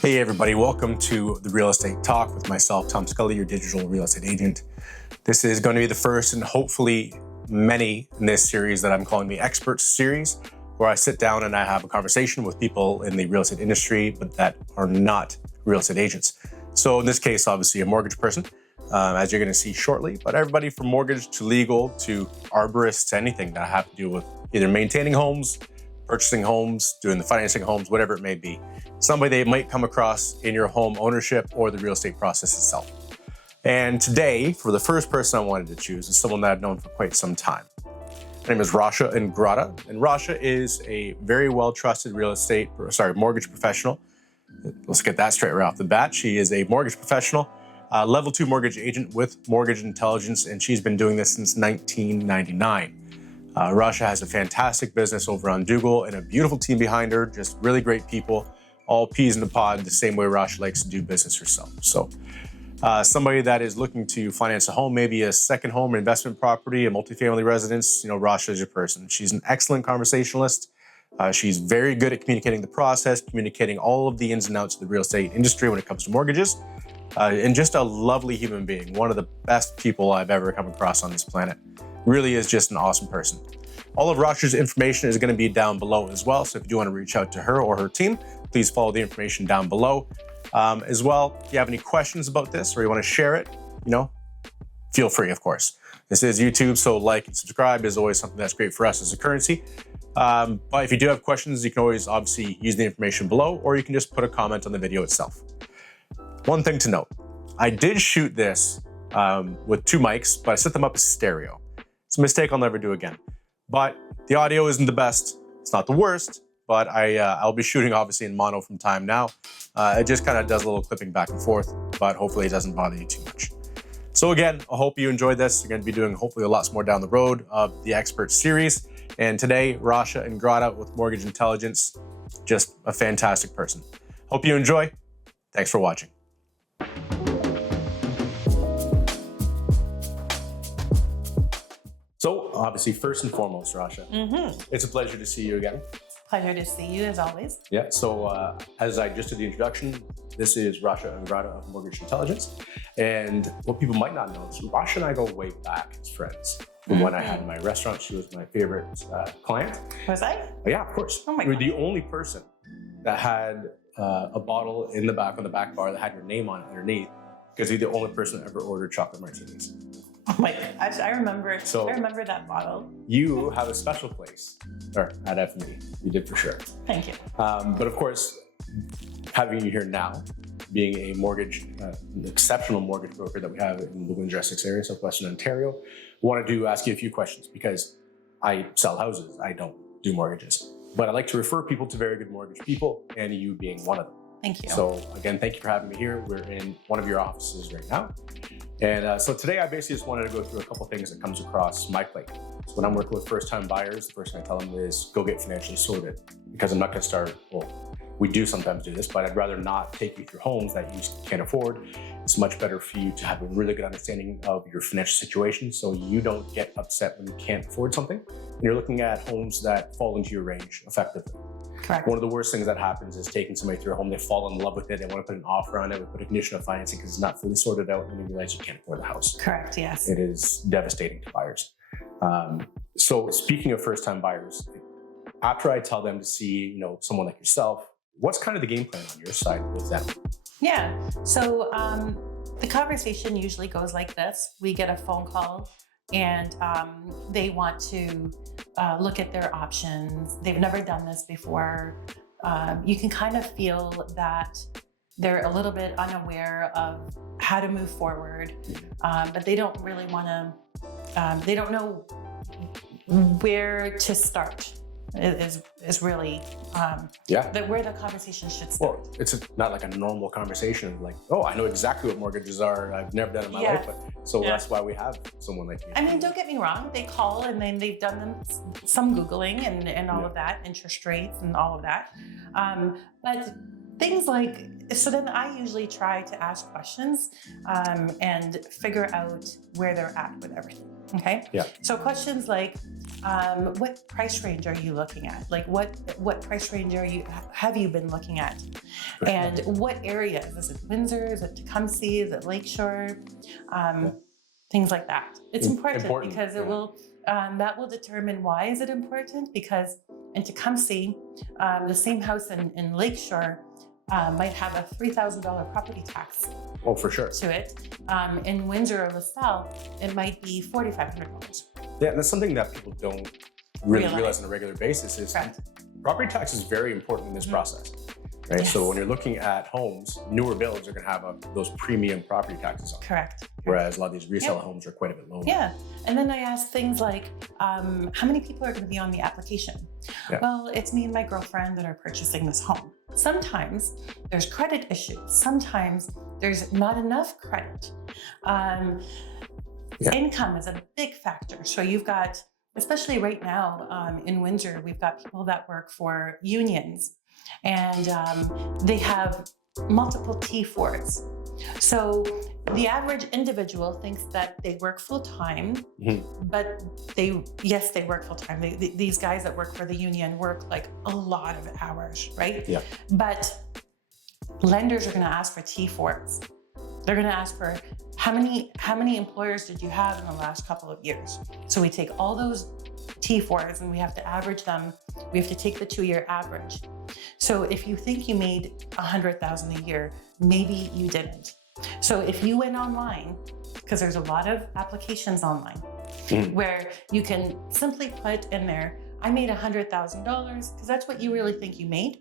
Hey everybody, welcome to the Real Estate Talk with myself, Tom Scully, your digital real estate agent. This is going to be the first and hopefully many in this series that I'm calling the Experts Series, where I sit down and I have a conversation with people in the real estate industry, but that are not real estate agents. So in this case, obviously a mortgage person, as you're going to see shortly, but everybody from mortgage to legal to arborists to anything that have to do with either maintaining homes, purchasing homes, doing the financing homes, whatever it may be. Somebody they might come across in your home ownership or the real estate process itself. And today, for the first person I wanted to choose is someone that I've known for quite some time. Her name is Rasha Ingratta, and Rasha is a very well-trusted mortgage professional. Let's get that straight right off the bat. She is a mortgage professional, level 2 mortgage agent with mortgage intelligence, and she's been doing this since 1999. Rasha has a fantastic business over on Dougal and a beautiful team behind her, just really great people, all peas in the pod, the same way Rasha likes to do business herself. So somebody that is looking to finance a home, maybe a second home, investment property, a multifamily residence, Rasha is your person. She's an excellent conversationalist. She's very good at communicating the process, communicating all of the ins and outs of the real estate industry when it comes to mortgages, and just a lovely human being, one of the best people I've ever come across on this planet. Really is just an awesome person. All of Rasha's information is going to be down below as well. So if you do want to reach out to her or her team, please follow the information down below. As well, if you have any questions about this or you want to share it, feel free, of course. This is YouTube, so like and subscribe is always something that's great for us as a currency. But if you do have questions, you can always obviously use the information below, or you can just put a comment on the video itself. One thing to note, I did shoot this with 2 mics, but I set them up as stereo. It's a mistake I'll never do again. But the audio isn't the best. It's not the worst, but I'll be shooting obviously in mono from time now. It just kind of does a little clipping back and forth, but hopefully it doesn't bother you too much. So again, I hope you enjoyed this. We're going to be doing hopefully lots more down the road of the Expert Series. And today, Rasha Ingratta with Mortgage Intelligence, just a fantastic person. Hope you enjoy. Thanks for watching. So obviously, first and foremost, Rasha, it's a pleasure to see you again. Pleasure to see you as always. Yeah, so as I just did the introduction, this is Rasha Ingratta of Mortgage Intelligence. And what people might not know is Rasha and I go way back as friends. From when I had my restaurant, she was my favorite client. Was I? Yeah, of course. Oh my You were God. the only person that had a bottle in the back on the back bar that had your name on it underneath, because you're the only person that ever ordered chocolate martinis. Oh my gosh, I remember that bottle. You have a special place at F&B. You did for sure. Thank you. But of course, having you here now, being a an exceptional mortgage broker that we have in the Windsor-Essex area, Southwestern Ontario, I wanted to ask you a few questions because I sell houses. I don't do mortgages, but I like to refer people to very good mortgage people, and you being one of them. Thank you. So again, thank you for having me here. We're in one of your offices right now. And so today I basically just wanted to go through a couple things that comes across my plate. So when I'm working with first-time buyers, the first thing I tell them is go get financially sorted, because I'm not going to start, we do sometimes do this, but I'd rather not take you through homes that you can't afford. It's much better for you to have a really good understanding of your financial situation so you don't get upset when you can't afford something. And you're looking at homes that fall into your range effectively. Correct. One of the worst things that happens is taking somebody through a home, they fall in love with it, they want to put an offer on it, we put a condition of financing because it's not fully sorted out, and you realize you can't afford the house. Correct, yes. It is devastating to buyers. So speaking of first-time buyers, after I tell them to see, someone like yourself, what's kind of the game plan on your side with them? Yeah, so the conversation usually goes like this. We get a phone call and they want to look at their options. They've never done this before. You can kind of feel that they're a little bit unaware of how to move forward, but they don't really want to, they don't know where to start. Is really where the conversation should start. Well, it's not like a normal conversation like, oh, I know exactly what mortgages are. I've never done it in my life. That's why we have someone like you. I mean, don't get me wrong. They call and then they've done some Googling and all of that, interest rates and all of that. But things like, so then I usually try to ask questions and figure out where they're at with everything. Okay? Yeah. So questions like, what price range are you looking at? Like what price range have you been looking at? And what areas? Is it Windsor? Is it Tecumseh? Is it Lakeshore? Things like that. It's important because it will that will determine why is it important, because in Tecumseh, the same house in Lakeshore might have a $3,000 property tax. Oh, for sure. To it. In Windsor or LaSalle, it might be $4,500. Yeah, and that's something that people don't really realize on a regular basis is property tax is very important in this process. Right? Yes. So when you're looking at homes, newer builds are going to have those premium property taxes on them. Correct. Whereas a lot of these resale homes are quite a bit lower. Yeah. And then I ask things like, how many people are going to be on the application? Yeah. Well, it's me and my girlfriend that are purchasing this home. Sometimes there's credit issues. Sometimes there's not enough credit. Income is a big factor. So you've got, especially right now in Windsor, we've got people that work for unions, and they have multiple T4s. So the average individual thinks that they work full-time, but they work full-time. These guys that work for the union work like a lot of hours, right? Yeah. But lenders are going to ask for T4s. They're going to ask for how many employers did you have in the last couple of years? So we take all those T4s and we have to average them. We have to take the 2-year average. So if you think you made $100,000 a year, maybe you didn't. So if you went online, because there's a lot of applications online where you can simply put in there, I made $100,000, because that's what you really think you made.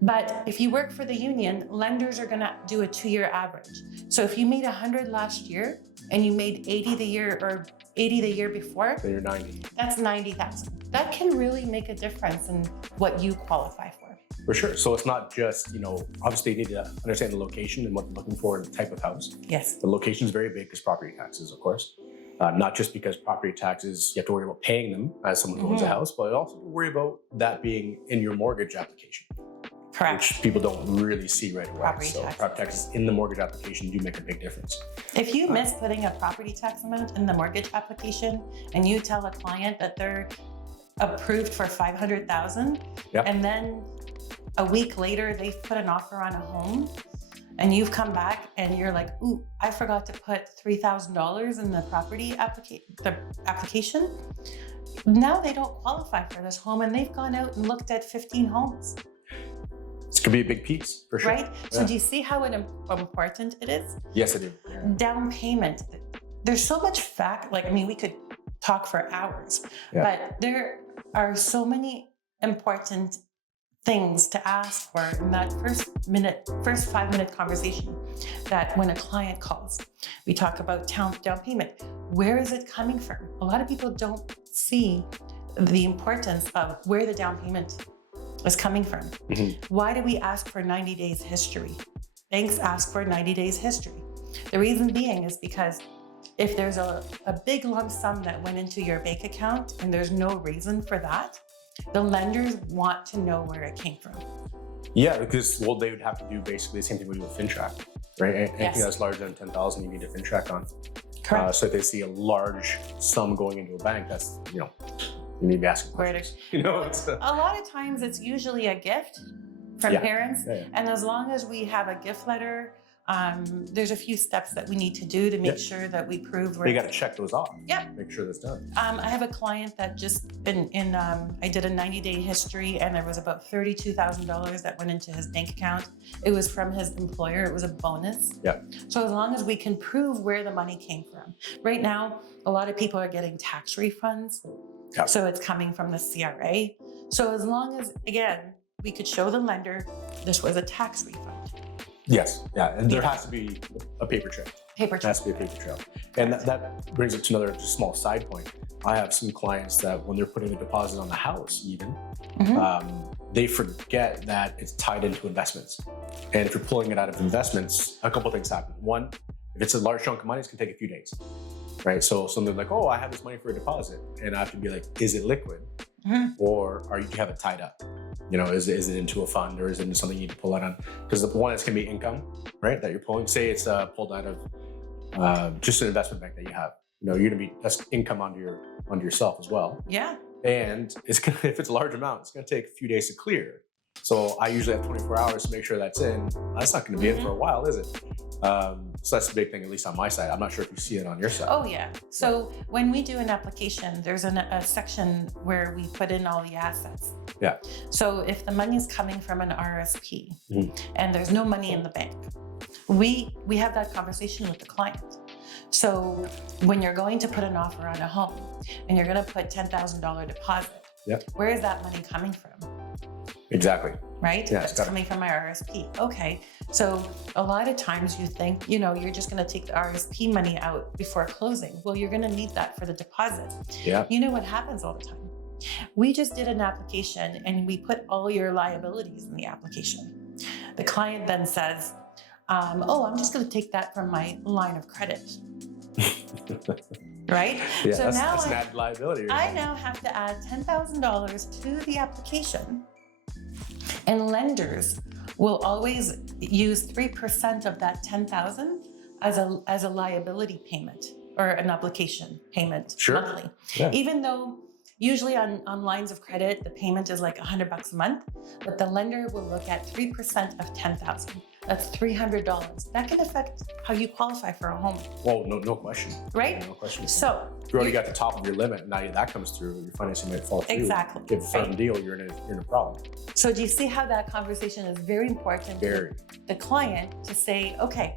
But if you work for the union, lenders are going to do a 2-year average. So if you made 100 last year and you made 80 the year before, then you're 90. That's 90,000. That can really make a difference in what you qualify for. For sure. So it's not just, obviously you need to understand the location and what they're looking for and the type of house. Yes. The location is very big because property taxes, of course. Not just because property taxes, you have to worry about paying them as someone who owns a house, but also worry about that being in your mortgage application. Correct. Which people don't really see right away. Property property taxes in the mortgage application do make a big difference. If you miss putting a property tax amount in the mortgage application and you tell a client that they're approved for $500,000, and then a week later they've put an offer on a home, and you've come back and you're like, ooh, I forgot to put $3,000 in the property application. Now they don't qualify for this home, and they've gone out and looked at 15 homes. This could be a big piece, for sure. Right? So do you see how important it is? Yes, I do. Down payment. There's so much we could talk for hours, but there are so many important things to ask for in that first 5-minute conversation. That when a client calls, we talk about down payment. Where is it coming from? A lot of people don't see the importance of where the down payment is coming from. Why do we ask for 90 days history? Banks ask for 90 days history. The reason being is because if there's a big lump sum that went into your bank account and there's no reason for that, the lenders want to know where it came from. Yeah, because they would have to do basically the same thing we do with FinTrack, right? Anything that's larger than 10,000, you need a FinTrack on. Correct. So if they see a large sum going into a bank, that's you need to be asking questions. A lot of times it's usually a gift from parents, and as long as we have a gift letter, there's a few steps that we need to do to make sure that we prove you got to check those off. Yep. Make sure that's done. I have a client that just I did a 90-day history, and there was about $32,000 that went into his bank account. It was from his employer. It was a bonus. Yeah. So as long as we can prove where the money came from. Right now, a lot of people are getting tax refunds. Yeah. So it's coming from the CRA. So as long as, again, we could show the lender this was a tax refund. Yes, and there has to be a paper trail. There has to be a paper trail. And that brings it to another just small side point. I have some clients that when they're putting a deposit on the house even, they forget that it's tied into investments. And if you're pulling it out of investments, a couple things happen. One, if it's a large chunk of money, it's gonna take a few days, right? So something like, oh, I have this money for a deposit. And I have to be like, is it liquid? Or do you have it tied up? Is it into a fund, or is it into something you need to pull out on? Because the one is going to be income, right? That you're pulling. Say it's pulled out of just an investment bank that you have. You're going to be that's income onto yourself as well. Yeah. And if it's a large amount, it's going to take a few days to clear. So I usually have 24 hours to make sure that's in. That's not going to be in for a while, is it? So that's the big thing, at least on my side. I'm not sure if you see it on your side. Oh, yeah. So when we do an application, there's a section where we put in all the assets. Yeah. So if the money is coming from an RSP and there's no money in the bank, we have that conversation with the client. So when you're going to put an offer on a home and you're going to put $10,000 deposit, where is that money coming from? Exactly. Right? Yeah, it's coming from my RSP. Okay. So a lot of times you think, you're just going to take the RSP money out before closing. Well, you're going to need that for the deposit. Yeah. You know what happens all the time? We just did an application and we put all your liabilities in the application. The client then says, I'm just going to take that from my line of credit. Right? Yeah, so that's an added liability. I now have to add $10,000 to the application. And lenders will always use 3% of that $10,000 as a liability payment or an obligation payment monthly. Yeah. Even though usually on lines of credit, the payment is like $100 a month, but the lender will look at 3% of $10,000. That's $300. That can affect how you qualify for a home. Well, no question. Right? No question. So you already got the top of your limit. Now that comes through, your financing might fall through. Exactly. Give a firm deal, you're in a problem. So do you see how that conversation is very important for the client to say, okay,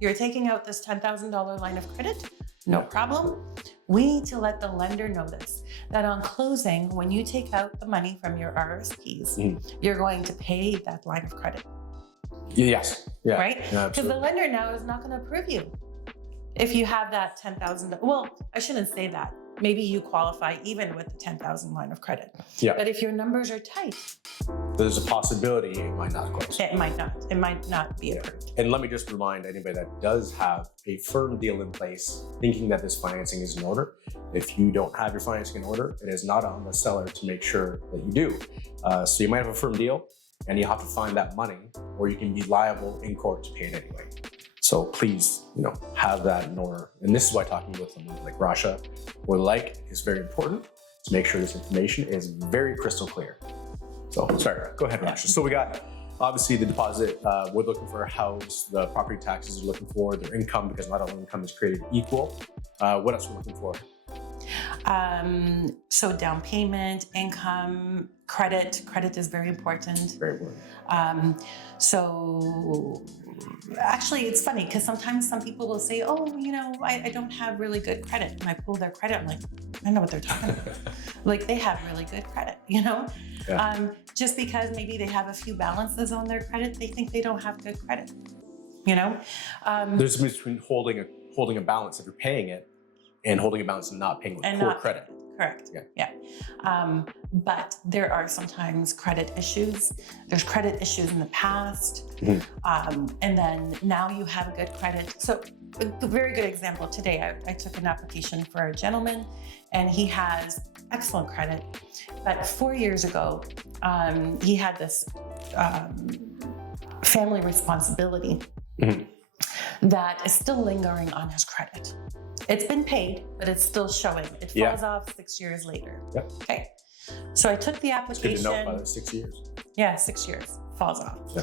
you're taking out this $10,000 line of credit? No problem. We need to let the lender know this, that on closing, when you take out the money from your RSPs, you're going to pay that line of credit. Yes. Yeah. Right? Because the lender now is not going to approve you if you have that $10,000. Well, I shouldn't say that. Maybe you qualify even with the $10,000 line of credit. Yeah. But if your numbers are tight, there's a possibility it might not close. It might not. It might not be approved. And let me just remind anybody that does have a firm deal in place, thinking that this financing is in order. If you don't have your financing in order, it is not on the seller to make sure that you do. So you might have a firm deal, and you have to find that money, or you can be liable in court to pay it anyway. So please, have that in order. And this is why talking with someone like Rasha or is very important to make sure this information is very crystal clear. So sorry, go ahead, Rasha. So we got obviously the deposit. We're looking for a house. The property taxes are looking for their income, because not all income is created equal. What else are we looking for? So down payment, income, credit. Credit is very important. Very important. So actually, it's funny because sometimes some people will say, I don't have really good credit. And I pull their credit. I'm like, I don't know what they're talking about. Like, they have really good credit, Yeah. Just because maybe they have a few balances on their credit, they think they don't have good credit, There's a difference between holding a balance if you're paying it, and holding a balance and not paying with poor credit. Correct. Yeah. But there are sometimes credit issues. There's credit issues in the past. And then now you have good credit. So a very good example today, I took an application for a gentleman and he has excellent credit. But 4 years ago, he had this family responsibility that is still lingering on his credit. It's been paid, but it's still showing. It falls off 6 years later. Yep. Okay. So I took the application. It's good to know about 6 years. Yeah, 6 years falls off. Yeah.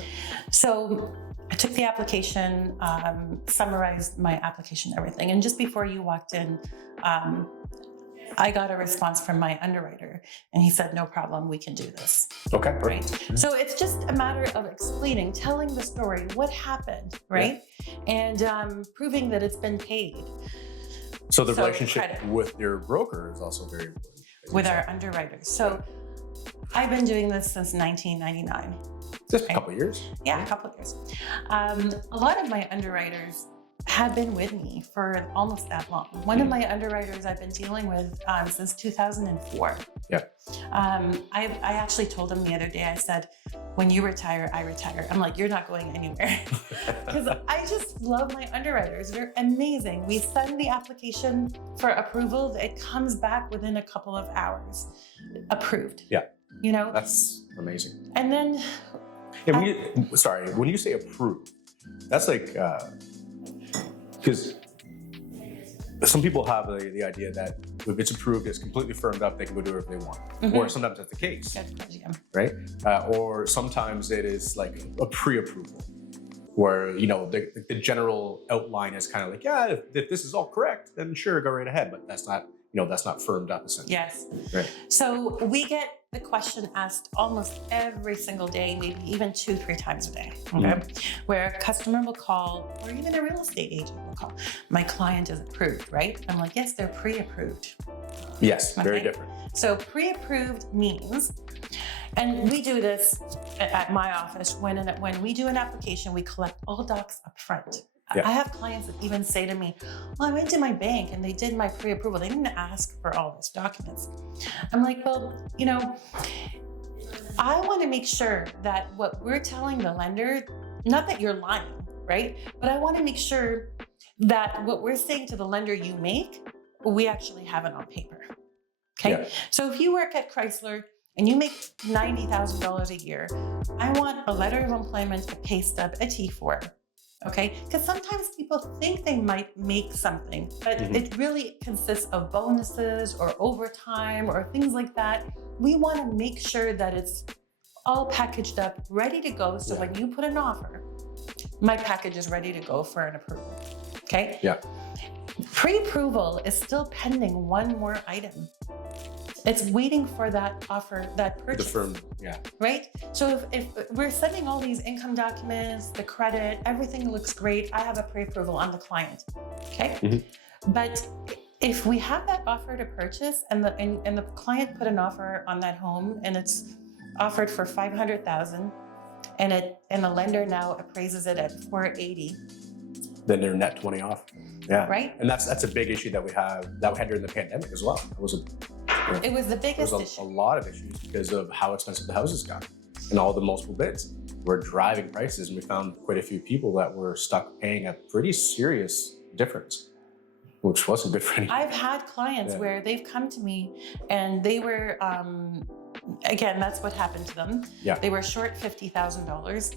So I took the application, summarized my application, everything. And just before you walked in, I got a response from my underwriter and he said, no problem, we can do this. Okay. Right. So it's just a matter of explaining, telling the story, what happened, right? Yeah. And proving that it's been paid. So the relationship with your broker is also very important. With our underwriters. So I've been doing this since 1999. Just a couple of years? Yeah, a couple of years. A lot of my underwriters have been with me for almost that long. One of my underwriters I've been dealing with since 2004. Yeah. I actually told him the other day, I said, when you retire, I retire. I'm like, you're not going anywhere. Because I just love my underwriters. They're amazing. We send the application for approval. It comes back within a couple of hours. Approved. Yeah. That's amazing. And then... when you say approved, that's like... Because some people have the idea that if it's approved, it's completely firmed up, they can go do whatever they want. Or sometimes that's the case, right? Or sometimes it is like a pre-approval, where, you know, the general outline is kind of like, yeah, if this is all correct, then sure, go right ahead. But that's not, you know, that's not firmed up essentially. Yes. Right. So we get the question asked almost every single day, maybe even 2-3 times a day, okay? Where a customer will call, or even a real estate agent will call. My client is approved, right? I'm like, yes, they're pre-approved. Yes, very different. So pre-approved means, and we do this at my office, when we do an application, we collect all docs up front. I have clients that even say to me, well, I went to my bank and they did my pre-approval. They didn't ask for all these documents. I'm like, well, you know, I want to make sure that what we're telling the lender, not that you're lying, right? But I want to make sure that what we're saying to the lender you make, we actually have it on paper. Okay. Yeah. So if you work at Chrysler and you make $90,000 a year, I want a letter of employment, a pay stub, a T4. Okay, because sometimes people think they might make something, but it really consists of bonuses or overtime or things like that. We want to make sure that it's all packaged up, ready to go. So when you put an offer, my package is ready to go for an approval. Okay? Yeah. Pre-approval is still pending one more item. It's waiting for that offer, that purchase. The firm, Right? So if we're sending all these income documents, the credit, everything looks great, I have a pre-approval on the client, okay? But if we have that offer to purchase and the client put an offer on that home and it's offered for $500,000 and the lender now appraises it at $480,000. Then they're net 20 off. Yeah. Right? And that's a big issue that we had during the pandemic as well. It was the biggest issue. A lot of issues because of how expensive the houses got and all the multiple bids were driving prices. And we found quite a few people that were stuck paying a pretty serious difference, which wasn't good for anyone. I've had clients where they've come to me and they were, again, that's what happened to them. Yeah. They were short $50,000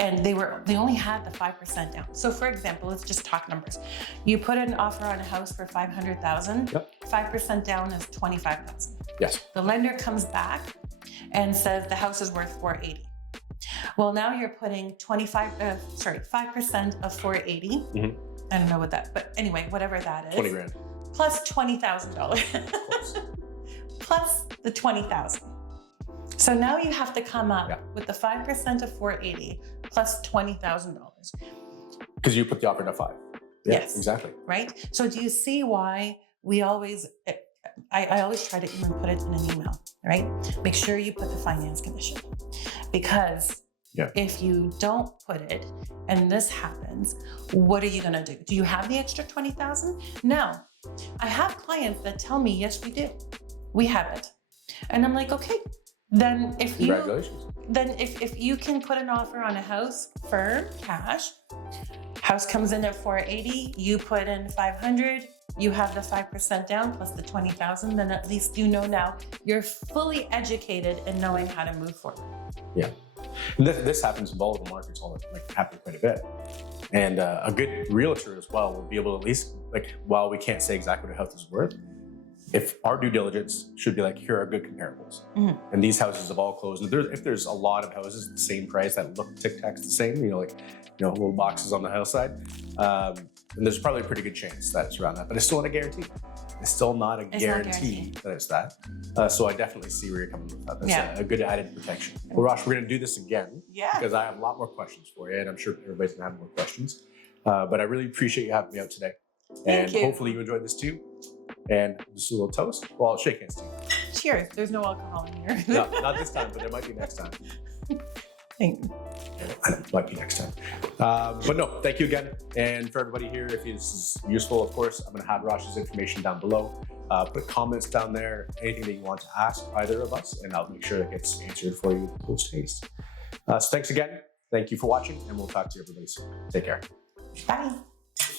and they only had the 5% down. So for example, let's just talk numbers. You put an offer on a house for $500,000, 5% down is $25,000. Yes. The lender comes back and says the house is worth $480,000. Well, now you're putting 5% of $480,000. I don't know what that, but anyway, whatever that is. 20 grand. Plus $20,000. Plus the $20,000. So now you have to come up with the 5% of $480,000 plus $20,000. Because you put the offer at 5. Yeah, yes. Exactly. Right? So do you see why we always, I always try to even put it in an email, right? Make sure you put the finance commission. Because if you don't put it and this happens, what are you going to do? Do you have the extra $20,000? No. I have clients that tell me, yes, we do. We have it. And I'm like, okay. Then if you can put an offer on a house firm cash, house comes in at $480,000, you put in $500,000, you have the 5% down plus the $20,000, then at least you know now you're fully educated in knowing how to move forward. Yeah. And this happens in volatile markets happen quite a bit. And a good realtor as well will be able to at least, while we can't say exactly what a house is worth, if our due diligence should be here are good comparables. And these houses have all closed. And if there's a lot of houses the same price that look tic-tacs the same, little boxes on the house side, then there's probably a pretty good chance that it's around that. But it's still not a guarantee. It's still not a guarantee that it's that. So I definitely see where you're coming with that. That's a good added protection. Well, Rosh, we're going to do this again because I have a lot more questions for you, and I'm sure everybody's going to have more questions. But I really appreciate you having me out today. And hopefully you enjoyed this too. And just a little toast. Well, I'll shake hands to you. Cheers. There's no alcohol in here. No, not this time, but there might be next time. Thank you. Might be next time. But no, thank you again. And for everybody here, if this is useful, of course, I'm going to have Rash's information down below. Put comments down there, anything that you want to ask either of us, and I'll make sure that gets answered for you post haste. So thanks again. Thank you for watching, and we'll talk to you everybody soon. Take care. Bye.